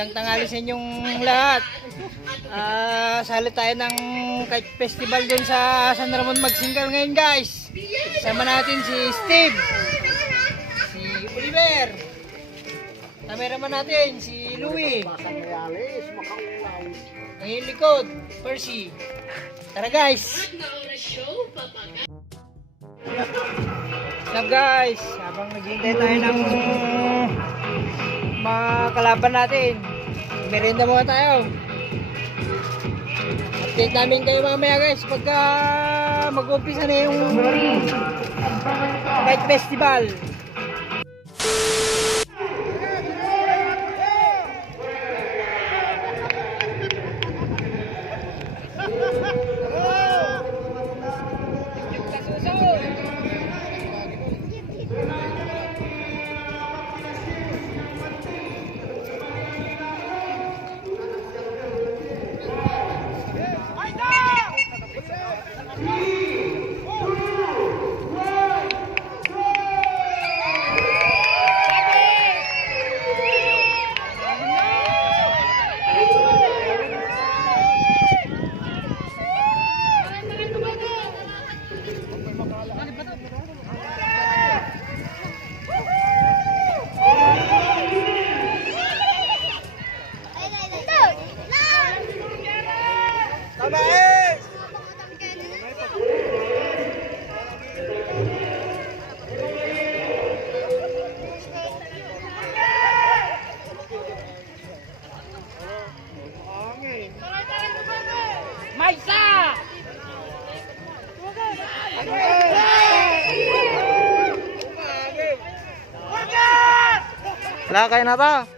Magandang tanghali sa inyong lahat. Sali tayo ng kite festival dun sa San Ramon Magsingal ngayon, guys. Sama natin si Steve, si Oliver, cameraman natin si Louie, ang likod Percy. Tara guys. What's up guys? Habang naghihintay tayo ng mga kalaban natin, merienda muna tayo. Update namin kayo mamaya guys pagka mag-umpisa na yung kite festival. Wala kayo na to.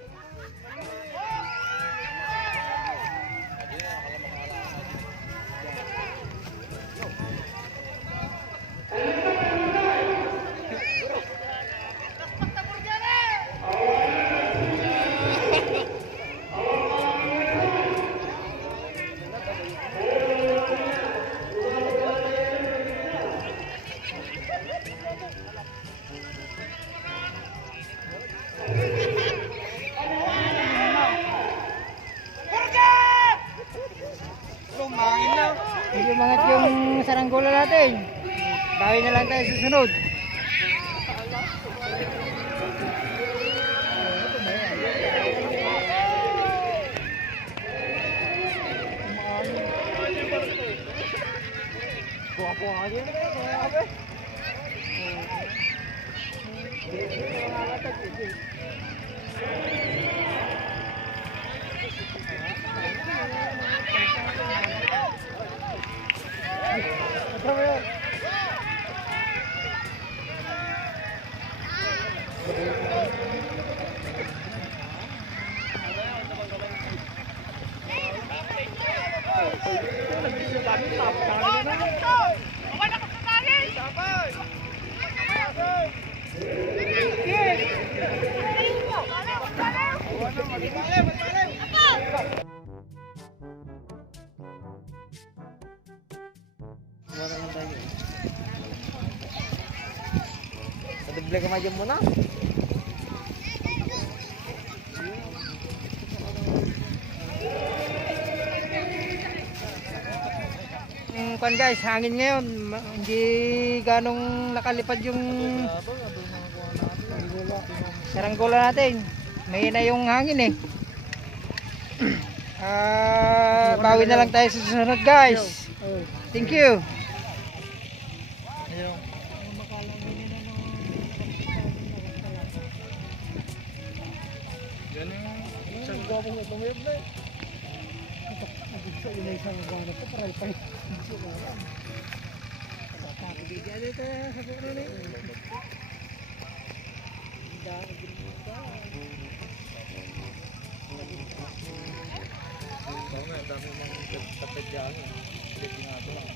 Medyo mangat yung saranggola natin. Bawi na lang tayo susunod. Doble ka madyan muna. Kuan guys, hangin ngayon, hindi ganong nakalipad yung saranggola natin. May na yung hangin eh. Bawi na lang tayo sa susunod guys. Thank you. Dami mga tapet dyan. Hindi nga ito lang.